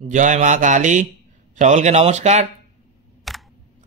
জয় মা কালী। সকলকে নমস্কার।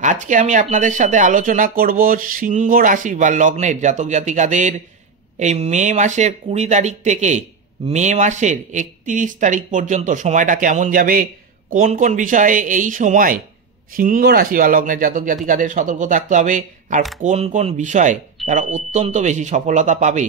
আজকে আমি আপনাদের সাথে আলোচনা করব সিংহ রাশি বা লগ্নের জাতক জাতিকাদের এই মে মাসের 20 তারিখ থেকে মে মাসের 31 তারিখ পর্যন্ত সময়টা কেমন যাবে, কোন কোন বিষয়ে এই সময় সিংহ রাশি বা লগ্নের জাতক জাতিকাদের সতর্ক থাকতে হবে, আর কোন কোন বিষয়ে তারা অত্যন্ত বেশি সফলতা পাবে।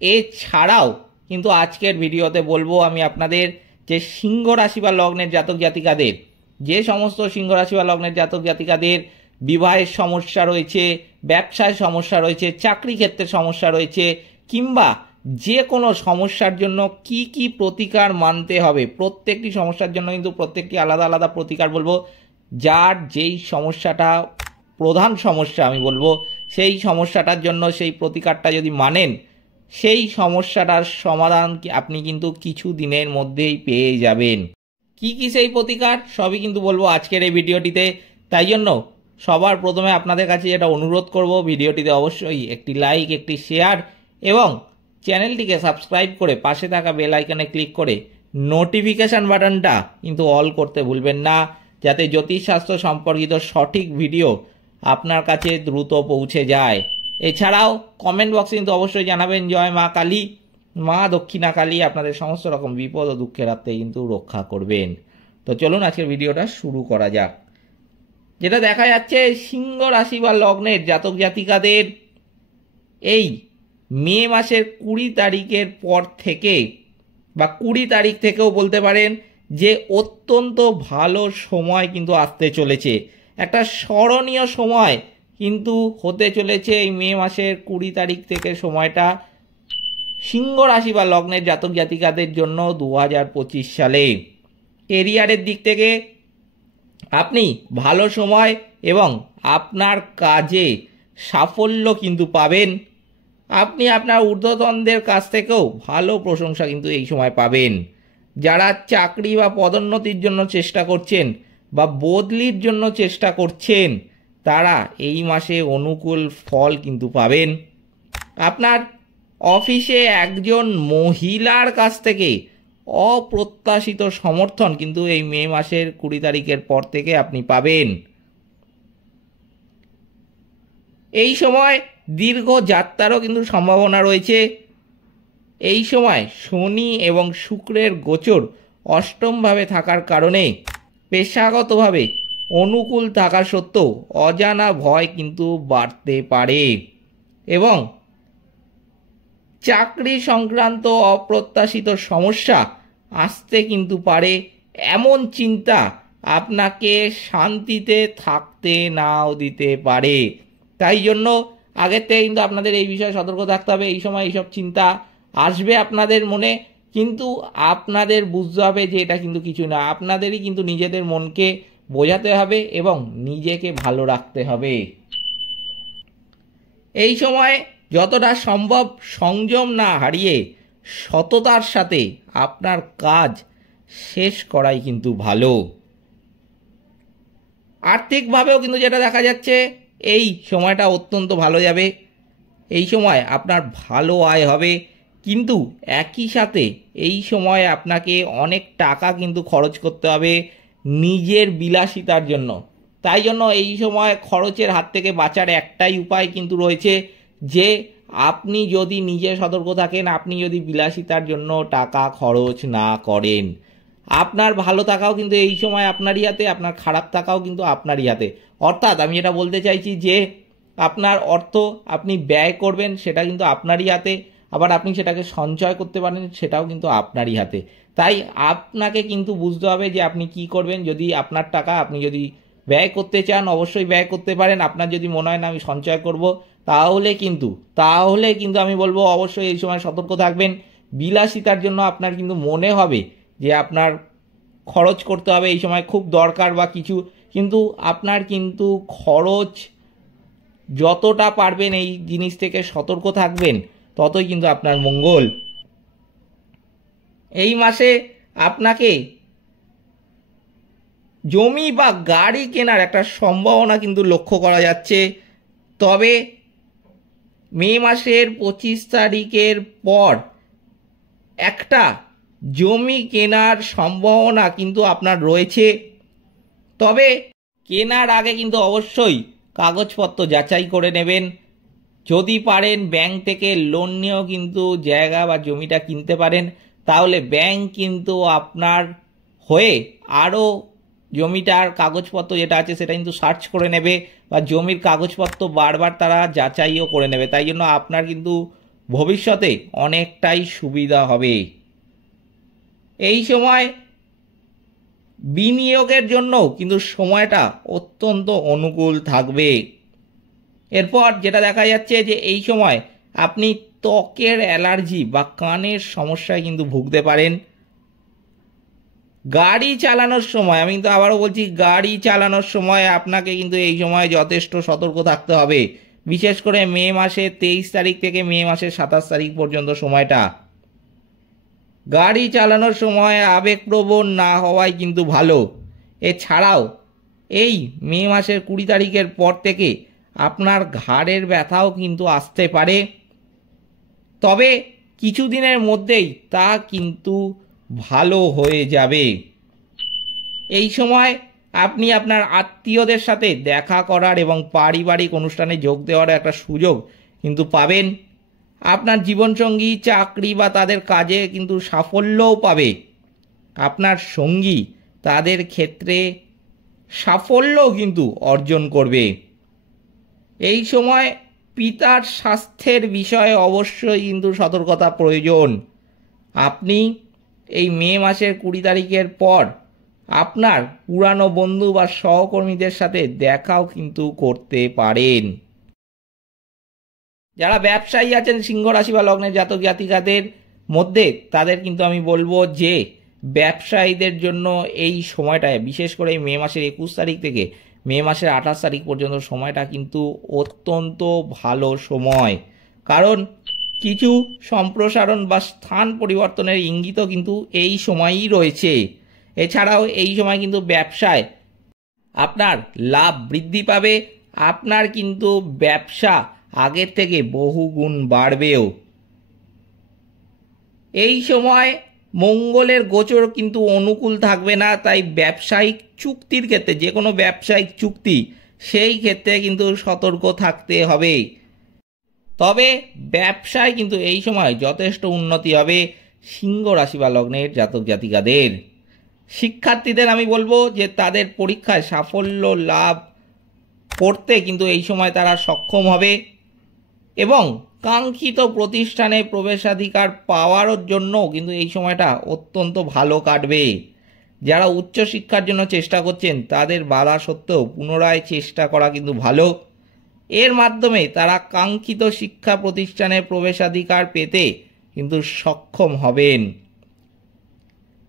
এছাড়াও কিন্তু আজকের ভিডিওতে বলবো আমি আপনাদের যে সিংহ রাশি বা লগ্নের জাতক জাতিকাদের, যে সমস্ত সিংহ রাশি বা লগ্নের জাতক জাতিকাদের বিবাহের সমস্যা রয়েছে, ব্যবসায় সমস্যা রয়েছে, চাকরি ক্ষেত্রে সমস্যা রয়েছে, কিংবা যে কোনো সমস্যার জন্য কি কি প্রতিকার মানতে হবে। প্রত্যেকটি সমস্যার জন্য কিন্তু প্রত্যেকটি আলাদা আলাদা প্রতিকার বলবো। যার যেই সমস্যাটা প্রধান সমস্যা আমি বলবো, সেই সমস্যাটার জন্য সেই প্রতিকারটা যদি মানেন, সেই সমস্যাটার সমাধান আপনি কিন্তু কিছু দিনের মধ্যেই পেয়ে যাবেন। কি কি সেই প্রতিকার সবই কিন্তু বলবো আজকের এই ভিডিওটিতে। তাই জন্য সবার প্রথমে আপনাদের কাছে যেটা অনুরোধ করব, ভিডিওটিতে অবশ্যই একটি লাইক, একটি শেয়ার এবং চ্যানেলটিকে সাবস্ক্রাইব করে পাশে থাকা বেল আইকনে ক্লিক করে নোটিফিকেশান বাটনটা কিন্তু অল করতে ভুলবেন না, যাতে জ্যোতিষশাস্ত্র সম্পর্কিত সঠিক ভিডিও আপনার কাছে দ্রুত পৌঁছে যায়। এছাড়াও কমেন্ট বক্সে কিন্তু অবশ্যই জানাবেন জয় মা কালী, মা দক্ষিণা কালী আপনাদের সমস্ত রকম বিপদ ও দুঃখের হাত থেকে কিন্তু রক্ষা করবেন। তো চলুন আজকের ভিডিওটা শুরু করা যাক। যেটা দেখা যাচ্ছে, সিংহ রাশি বা লগ্নের জাতক জাতিকাদের এই মে মাসের 20 তারিখের পর থেকে বা 20 তারিখ থেকেও বলতে পারেন যে অত্যন্ত ভালো সময় কিন্তু আসতে চলেছে। একটা স্মরণীয় সময় কিন্তু হতে চলেছে এই মে মাসের 20 তারিখ থেকে সময়টা সিংহ রাশি বা লগ্নের জাতক জাতিকাদের জন্য 2025 সালে। কেরিয়ারের দিক থেকে আপনি ভালো সময় এবং আপনার কাজে সাফল্য কিন্তু পাবেন। আপনি আপনার ঊর্ধ্বতনদের কাছ থেকেও ভালো প্রশংসা কিন্তু এই সময় পাবেন। যারা চাকরি বা পদোন্নতির জন্য চেষ্টা করছেন বা বদলির জন্য চেষ্টা করছেন, তারা এই মাসে অনুকূল ফল কিন্তু পাবেন। আপনার অফিসে একজন মহিলার কাছ থেকে অপ্রত্যাশিত সমর্থন কিন্তু এই মে মাসের 20 তারিখের পর থেকে আপনি পাবেন। এই সময় দীর্ঘ যাত্রারও কিন্তু সম্ভাবনা রয়েছে। এই সময় শনি এবং শুক্রের গোচর অষ্টমভাবে থাকার কারণে পেশাগতভাবে অনুকূল থাকা সত্ত্বেও অজানা ভয় কিন্তু বাড়তে পারে এবং চাকরি সংক্রান্ত অপ্রত্যাশিত সমস্যা আসতে কিন্তু পারে। এমন চিন্তা আপনাকে শান্তিতে থাকতে নাও দিতে পারে। তাই জন্য আগের থেকে কিন্তু আপনাদের এই বিষয়ে সতর্ক থাকতে হবে। এই সময় এইসব চিন্তা আসবে আপনাদের মনে, কিন্তু আপনাদের বুঝতে হবে যে এটা কিন্তু কিছু না। আপনাদেরই কিন্তু নিজেদের মনকে বোঝাতে হবে এবং নিজেকে ভালো রাখতে হবে। এই সময় যতটা সম্ভব সংযম না হারিয়ে সততার সাথে আপনার কাজ শেষ করাই কিন্তু ভালো। আর্থিকভাবেও কিন্তু যেটা দেখা যাচ্ছে, এই সময়টা অত্যন্ত ভালো যাবে। এই সময় আপনার ভালো আয় হবে, কিন্তু একই সাথে এই সময় আপনাকে অনেক টাকা কিন্তু খরচ করতে হবে নিজের বিলাসিতার জন্য। তাই জন্য এই সময় খরচের হাত থেকে বাঁচার একটাই উপায় কিন্তু রয়েছে, যে আপনি যদি নিজে সতর্ক থাকেন, আপনি যদি বিলাসিতার জন্য টাকা খরচ না করেন, আপনার ভালো থাকাও কিন্তু এই সময় আপনারই হাতে, আপনার খারাপ থাকাও কিন্তু আপনারই হাতে। অর্থাৎ আমি যেটা বলতে চাইছি যে আপনার অর্থ আপনি ব্যয় করবেন সেটা কিন্তু আপনারই হাতে, আবার আপনি সেটাকে সঞ্চয় করতে পারেন সেটাও কিন্তু আপনারই হাতে। তাই আপনাকে কিন্তু বুঝতে হবে যে আপনি কি করবেন। যদি আপনার টাকা আপনি যদি ব্যয় করতে চান, অবশ্যই ব্যয় করতে পারেন। আপনার যদি মনে হয় না আমি সঞ্চয় করব, তাহলে কিন্তু আমি বলবো অবশ্যই এই সময় সতর্ক থাকবেন। বিলাসিতার জন্য আপনার কিন্তু মনে হবে যে আপনার খরচ করতে হবে এই সময় খুব দরকার বা কিছু, কিন্তু আপনার কিন্তু খরচ যতটা পারবেন এই জিনিস থেকে সতর্ক থাকবেন, ততই কিন্তু আপনার মঙ্গল। এই মাসে আপনাকে জমি বা গাড়ি কেনার একটা সম্ভাবনা কিন্তু লক্ষ্য করা যাচ্ছে। তবে মে মাসের 25 তারিখের পর একটা জমি কেনার সম্ভাবনা কিন্তু আপনার রয়েছে। তবে কেনার আগে কিন্তু অবশ্যই কাগজপত্র যাচাই করে নেবেন। যদি পারেন ব্যাংক থেকে লোন নিয়েও কিন্তু জায়গা বা জমিটা কিনতে পারেন, তাহলে ব্যাংক কিন্তু আপনার হয়ে আরও জমিটার কাগজপত্র যেটা আছে সেটা কিন্তু সার্চ করে নেবে, বা জমির কাগজপত্র বারবার তারা যাচাইও করে নেবে। তাই জন্য আপনার কিন্তু ভবিষ্যতে অনেকটাই সুবিধা হবে। এই সময় বিনিয়োগের জন্য কিন্তু সময়টা অত্যন্ত অনুকূল থাকবে। এরপর যেটা দেখা যাচ্ছে যে এই সময় আপনি ত্বকের অ্যালার্জি বা কানের সমস্যায় কিন্তু ভুগতে পারেন। গাড়ি চালানোর সময়, আমি কিন্তু আবারও বলছি, গাড়ি চালানোর সময় আপনাকে কিন্তু এই সময় যথেষ্ট সতর্ক থাকতে হবে। বিশেষ করে মে মাসের 23 তারিখ থেকে মে মাসের 27 তারিখ পর্যন্ত সময়টা গাড়ি চালানোর সময় আবেগপ্রবণ না হওয়াই কিন্তু ভালো। এছাড়াও এই মে মাসের 20 তারিখের পর থেকে আপনার ঘাড়ের ব্যথাও কিন্তু আসতে পারে, তবে কিছুদিনের মধ্যেই তা কিন্তু ভালো হয়ে যাবে। এই সময় আপনি আপনার আত্মীয়দের সাথে দেখা করার এবং পারিবারিক অনুষ্ঠানে যোগ দেওয়ার একটা সুযোগ কিন্তু পাবেন। আপনার জীবনসঙ্গী চাকরি বা তাদের কাজে কিন্তু সাফল্যও পাবে। আপনার সঙ্গী তাদের ক্ষেত্রে সাফল্যও কিন্তু অর্জন করবে। এই সময় পিতার স্বাস্থ্যের বিষয়ে অবশ্যই কিন্তু সতর্কতা প্রয়োজন। আপনি এই মে মাসের 20 তারিখের পর আপনার পুরানো বন্ধু বা সহকর্মীদের সাথে দেখাও কিন্তু করতে পারেন। যারা ব্যবসায়ী আছেন সিংহ রাশি বা লগ্নের জাতক জাতিকাদের মধ্যে, তাদের কিন্তু আমি বলবো যে ব্যবসায়ীদের জন্য এই সময়টায়, বিশেষ করে এই মে মাসের 21 তারিখ থেকে মে মাসের 28 তারিখ পর্যন্ত সময়টা কিন্তু অত্যন্ত ভালো সময়। কারণ কিছু সম্প্রসারণ বা স্থান পরিবর্তনের ইঙ্গিতও কিন্তু এই সময়ই রয়েছে। এছাড়াও এই সময় কিন্তু ব্যবসায় আপনার লাভ বৃদ্ধি পাবে। আপনার কিন্তু ব্যবসা আগের থেকে বহুগুণ বাড়বেও। এই সময় মঙ্গলের গোচর কিন্তু অনুকূল থাকবে না, তাই ব্যবসায়িক চুক্তির ক্ষেত্রে, যে কোনো ব্যবসায়িক চুক্তি, সেই ক্ষেত্রে কিন্তু সতর্ক থাকতে হবে। তবে ব্যবসায় কিন্তু এই সময় যথেষ্ট উন্নতি হবে সিংহ রাশি বা লগ্নের জাতক জাতিকাদের। শিক্ষার্থীদের আমি বলবো যে তাদের পরীক্ষায় সাফল্য লাভ করতে কিন্তু এই সময় তারা সক্ষম হবে এবং কাঙ্ক্ষিত প্রতিষ্ঠানে প্রবেশাধিকার পাওয়ার জন্য কিন্তু এই সময়টা অত্যন্ত ভালো কাটবে। যারা উচ্চশিক্ষার জন্য চেষ্টা করছেন তাদের বাধা সত্ত্বেও পুনরায় চেষ্টা করা কিন্তু ভালো। এর মাধ্যমে তারা কাঙ্ক্ষিত শিক্ষা প্রতিষ্ঠানে প্রবেশাধিকার পেতে কিন্তু সক্ষম হবেন।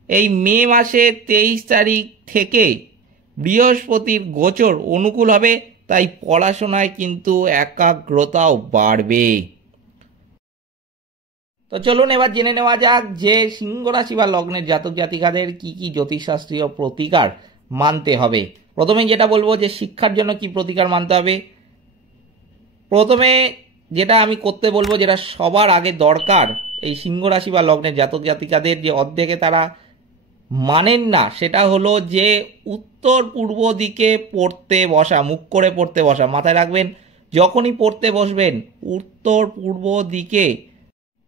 এই মে মাসের 23 তারিখ থেকে বৃহস্পতির গোচর অনুকূল হবে, তাই পড়াশোনায় কিন্তু একাগ্রতাও বাড়বে। তো চলুন এবার জেনে নেওয়া যাক যে সিংহ রাশি বা লগ্নের জাতক জাতিকাদের কি কি জ্যোতিষশাস্ত্রীয় প্রতিকার মানতে হবে। প্রথমে যেটা বলবো যে শিক্ষার জন্য কি প্রতিকার মানতে হবে। প্রথমে যেটা আমি করতে বলবো, যেটা সবার আগে দরকার এই সিংহ রাশি বা লগ্নের জাতক জাতিকাদের, যে অর্ধেকে তারা মানেন না, সেটা হলো যে উত্তর পূর্ব দিকে পড়তে বসা, মুখ করে পড়তে বসা। মাথায় রাখবেন, যখনই পড়তে বসবেন উত্তর পূর্ব দিকে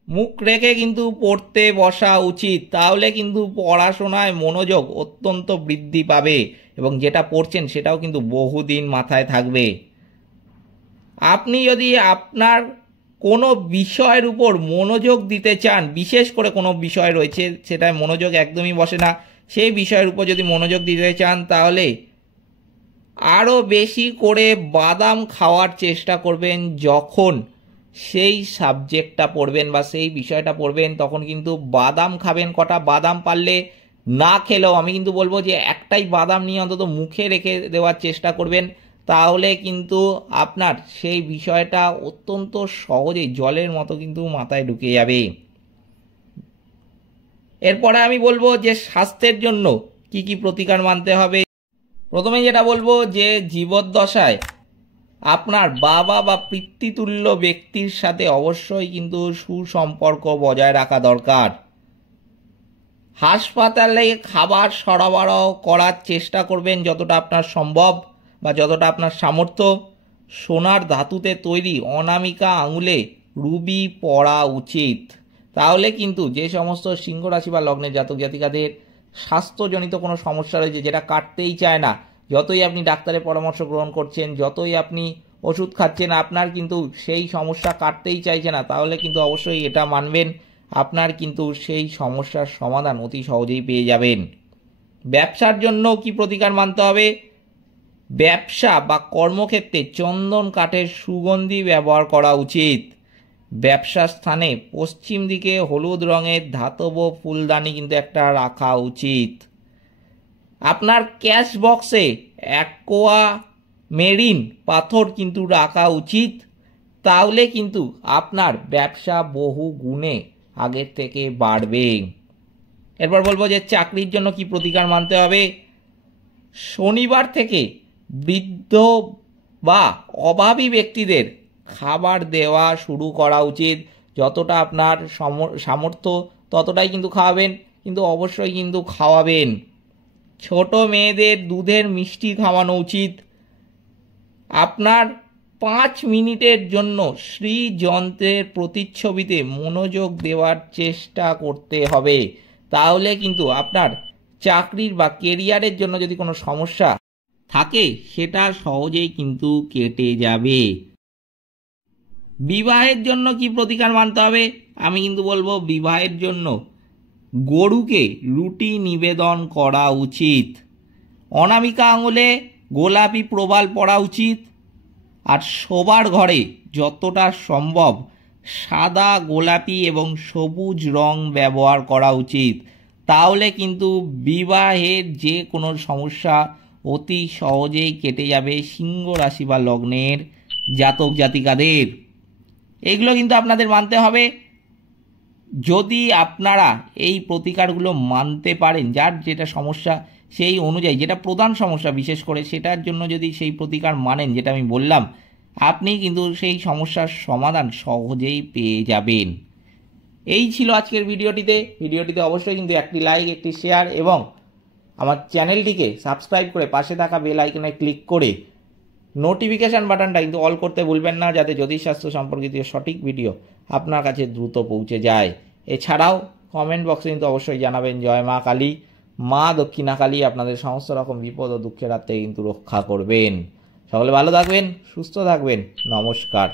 মুখ রেখে কিন্তু পড়তে বসা উচিত। তাহলে কিন্তু পড়াশোনায় মনোযোগ অত্যন্ত বৃদ্ধি পাবে এবং যেটা পড়ছেন সেটাও কিন্তু বহুদিন মাথায় থাকবে। আপনি যদি আপনার কোনো বিষয়ের উপর মনোযোগ দিতে চান, বিশেষ করে কোনো বিষয় রয়েছে সেটায় মনোযোগ একদমই বসে না, সেই বিষয়ের উপর যদি মনোযোগ দিতে চান তাহলে আরও বেশি করে বাদাম খাওয়ার চেষ্টা করবেন। যখন সেই সাবজেক্টটা পড়বেন বা সেই বিষয়টা পড়বেন তখন কিন্তু বাদাম খাবেন। কটা বাদাম পারলে না খেলেও আমি কিন্তু বলবো যে একটাই বাদাম নিয়ে অন্তত মুখে রেখে দেওয়ার চেষ্টা করবেন। তাহলে কিন্তু আপনার সেই বিষয়টা অত্যন্ত সহজেই জলের মতো কিন্তু মাথায় ঢুকে যাবে। এরপরে আমি বলবো যে স্বাস্থ্যের জন্য কি কি প্রতিকার মানতে হবে। প্রথমে যেটা বলবো যে জীবদ্দশায় আপনার বাবা বা পিতৃতুল্য ব্যক্তির সাথে অবশ্যই কিন্তু সুসম্পর্ক বজায় রাখা দরকার। হাসপাতালে খাবার সরবরাহ করার চেষ্টা করবেন যতটা আপনার সম্ভব বা যতটা আপনার সামর্থ্য। সোনার ধাতুতে তৈরি অনামিকা আঙুলে রুবি পরা উচিত। তাহলে কিন্তু যে সমস্ত সিংহ রাশি বা লগ্নের জাতক জাতিকাদের স্বাস্থ্যজনিত কোনো সমস্যা রয়েছে যেটা কাটতেই চায় না, যতই আপনি ডাক্তারের পরামর্শ গ্রহণ করছেন, যতই আপনি ওষুধ খাচ্ছেন, আপনার কিন্তু সেই সমস্যা কাটতেই চাইছে না, তাহলে কিন্তু অবশ্যই এটা মানবেন আপনার কিন্তু সেই সমস্যার সমাধান অতি সহজেই পেয়ে যাবেন। ব্যবসার জন্য কি প্রতিকার মানতে হবে? ব্যবসা বা কর্মক্ষেত্রে চন্দন কাঠের সুগন্ধি ব্যবহার করা উচিত। ব্যবসা স্থানে পশ্চিম দিকে হলুদ রঙের ধাতব ফুলদানি কিন্তু একটা রাখা উচিত। আপনার ক্যাশ বক্সে অ্যাকোয়া মেরিন পাথর কিন্তু রাখা উচিত। তাহলে কিন্তু আপনার ব্যবসা বহু গুণে আগের থেকে বাড়বে। এরপর বলবো যে চাকরির জন্য কি প্রতিকার মানতে হবে। শনিবার থেকে বৃদ্ধ বা অভাবী ব্যক্তিদের খাবার দেওয়া শুরু করা উচিত। যতটা আপনার সামর্থ্য ততটাই কিন্তু খাওয়াবেন, কিন্তু অবশ্যই কিন্তু খাওয়াবেন। ছোট মেয়েদের দুধের মিষ্টি খাওয়ানো উচিত। আপনার 5 মিনিটের জন্য শ্রীযন্ত্রের প্রতিচ্ছবিতে মনোযোগ দেওয়ার চেষ্টা করতে হবে। তাহলে কিন্তু আপনার চাকরির বা কেরিয়ারের জন্য যদি কোনো সমস্যা থাকে সেটা সহজেই কিন্তু কেটে যাবে। বিবাহের জন্য কি প্রতিকার মানতে হবে? আমি কিন্তু বলবো বিবাহের জন্য গরুকে রুটি নিবেদন করা উচিত। অনামিকা আঙুলে গোলাপি প্রবাল পরা উচিত। আর শোবার ঘরে যতটা সম্ভব সাদা, গোলাপি এবং সবুজ রং ব্যবহার করা উচিত। তাহলে কিন্তু বিবাহের যে কোনো সমস্যা অতি সহজেই কেটে যাবে সিংহ রাশি বা লগ্নের জাতক জাতিকাদের। এইগুলো কিন্তু আপনাদের মানতে হবে। যদি আপনারা এই প্রতিকারগুলো মানতে পারেন, যার যেটা সমস্যা সেই অনুযায়ী, যেটা প্রধান সমস্যা বিশেষ করে সেটার জন্য যদি সেই প্রতিকার মানেন যেটা আমি বললাম, আপনি কিন্তু সেই সমস্যার সমাধান সহজেই পেয়ে যাবেন। এই ছিল আজকের ভিডিওটিতে অবশ্যই কিন্তু একটি লাইক, একটি শেয়ার এবং আমার চ্যানেলটিকে সাবস্ক্রাইব করে পাশে থাকা বেল আইকনে ক্লিক করে নোটিফিকেশান বাটনটা কিন্তু অল করতে ভুলবেন না, যাতে জ্যোতিষশাস্ত্র সম্পর্কিত সঠিক ভিডিও আপনার কাছে দ্রুত পৌঁছে যায়। এছাড়াও কমেন্ট বক্সে কিন্তু অবশ্যই জানাবেন জয় মা কালী, মা দক্ষিণা কালী আপনাদের সমস্ত রকম বিপদ ও দুঃখের হাত থেকে কিন্তু রক্ষা করবেন। সকলে ভালো থাকবেন, সুস্থ থাকবেন। নমস্কার।